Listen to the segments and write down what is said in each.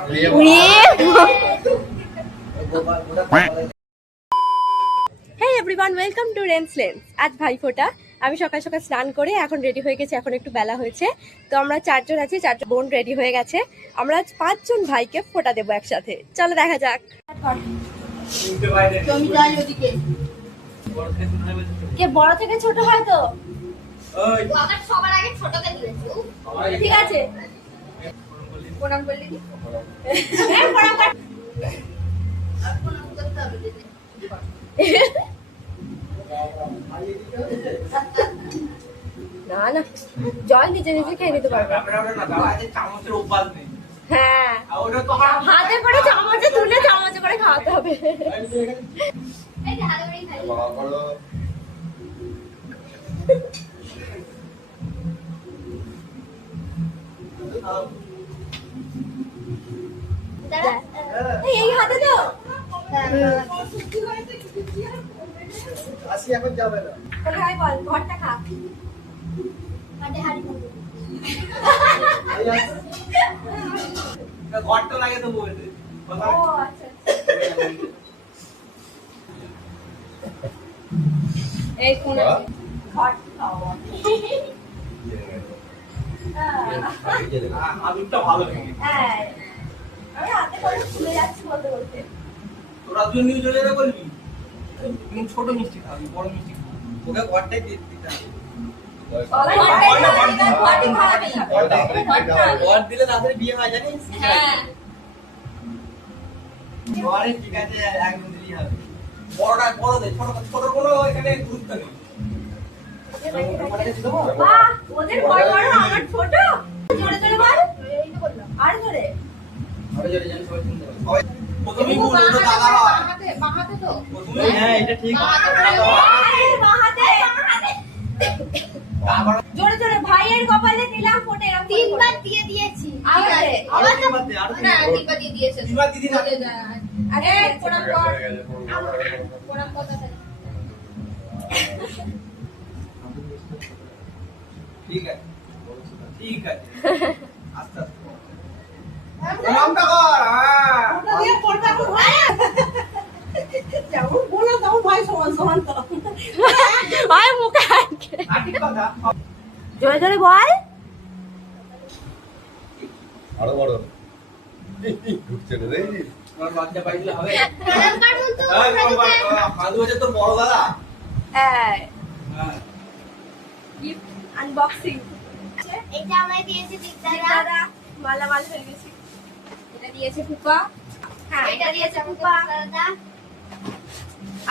Hey everyone, welcome to Rens Lens. আজ ভাইফোঁটা। আমি সকাল সকাল স্নান করে এখন রেডি হয়ে গেছি। এখন একটু বেলা হয়েছে, তো আমরা চারজন আছি, চারজন বোন রেডি হয়ে গেছে। আমরা আজ 5 জন ভাইকে ফোঁটা দেবো একসাথে। চলো দেখা যাক। কে বড় থেকে ছোট হয় তো? সবার আগে ছোটকে দিয়েছি। ঠিক আছে, প্রণাম করলি কি? হ্যাঁ, প্রণাম কর। আর প্রণাম করতে হবে দিদি। না না, জল নিজে নিজে খেয়ে নিতে পারবে। হ্যাঁ, হাতে করে চামচে তুলে চামচে করে খাওয়াতে হবে। এই হাতে তো আসি, এখন যাবে না। কোথায় বল, ঘরটা খা। ঘরটা লাগে তো বলতে। ও আচ্ছা, এই কোন আছে ঘর খাওয়া। আলুটা ভালো লাগে। হ্যাঁ, আমি হাতে করে ভুলে যাচ্ছি বলতে বলতে। তোরা দুজন নিয়ে চলে যা বলবি। তুমি ছোট মিষ্টি খাবি, বড় মিষ্টি খাবি। ওকে ঘরটাই দিয়ে দিতে হবে। ঘর দিলে তাড়াতাড়ি বিয়ে হয় জানিস? হ্যাঁ, ঘরে ঠিক আছে, একদম দিলেই হবে। বড়টা বড় দে, ছোট কোনো এখানে গুরুত্ব নেই। বাহ, ওদের বড় বড়, আমার ছোট। জোরে জোরে বল। এই তো বললাম, আর জোরে। আরে জোরে জানি সবাই শুনতে পাবে। প্রথমেই বল, ওটা দাদা হয়। বাহাতে তো। প্রথমে হ্যাঁ, এটা ঠিক। বাহাতে। জোরে জোরে, ভাইয়ের কপালে দিলাম ফোঁটা। এরকম তিনবার দিয়ে দিয়েছি। আবার না, তিনবার দিয়ে দিয়েছে। তিনবার দিদি না। আরে প্রণাম কর। প্রণাম কথা থাকে। ঠিক আছে, ঠিক আছে। আস্তে আস্তে প্রণামটা কর। হ্যাঁ, ওটা দিয়ে করবে এখন। যেমন বলো তেমন ভাই সমান সমান তো। ভাই মুখে আটকে। ঠিক কথা। জোরে জোরে বল। আরো বড় ঢুকছে না রে। তোমার লজ্জা পাইলে হবে। প্রণাম করুন তো। হাত হচ্ছে তোর বড় দাদা। হ্যাঁ, হ্যাঁ, গিফট আনবক্সিং। এটা আমায় দিয়েছে দিদারা। দাদা মালামাল হয়ে গেছি। এটা দিয়েছে ফুপা। হ্যাঁ, এটা দিয়েছে ফুপা দাদা।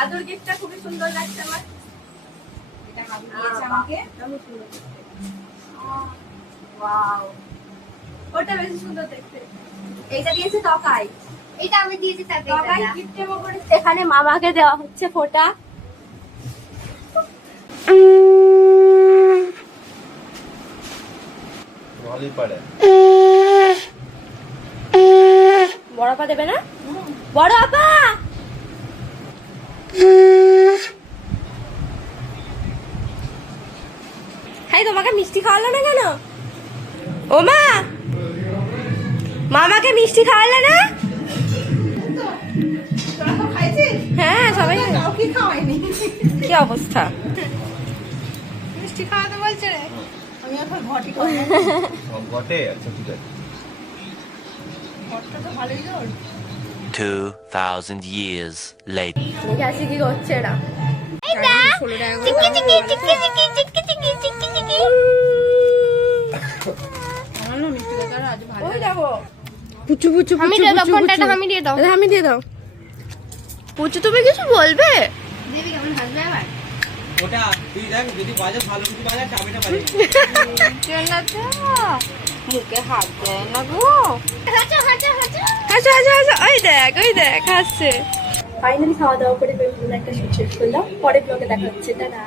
আদর গিফটটা খুবই সুন্দর লাগছে আমার। এটা হাবি দিয়েছে আমাকে। আমি সুন্দর দেখতে। ওয়াও, ওটা বেশি সুন্দর দেখতে। এইটা দিয়েছে তকাই। এটা আমি দিয়েছি তাকে তকাই দাদা। গিফটে করে। এখানে মামাকে দেওয়া হচ্ছে ফোঁটা। ভালোই পারে। বড় আপা দেবে না? বড় আপা। হাই, তোমাকে মিষ্টি খাওয়ালো না কেন? ও মা, মামাকে মিষ্টি খাওয়ালে না? তোরা তো খাইছিস? হ্যাঁ, সবাই। কাউকে খাওয়াইনি। কি অবস্থা? মিষ্টি খাওয়াতে বলছে রে। আমি এখন ঘটি খাবো। সব ঘটে। আচ্ছা ঠিক আছে। ঘরটা তো ভালোই জোর। 2000 years later. দেখে আসি কি করছে এরা। এটা চিকি চিকি চিকি চিকি চিকি চিকি চিকি চিকি। আমার না মিষ্টি দাদারা আজ ভালো। ওই দেখো, পুচু পুচু আমি দিয়ে দাও, ফোনটা আমি দিয়ে দাও। আমি দিয়ে দাও। পুচু তুমি কিছু বলবে? দেবী কেমন হাসবে আবার? ওটা তুই দেখ, যদি বাজে ভালো কিছু বাজে, চাবিটা বাজে। মুখে হাত দেয় না গো। হাঁচো হাঁচো হাঁচো। হাসো হাসো হাসো, ওই দেখ হাসছে। ফাইনালি খাওয়া দাওয়া করে একটা শুট শেষ করলাম। পরের ব্লগে দেখা হচ্ছে। টাটা।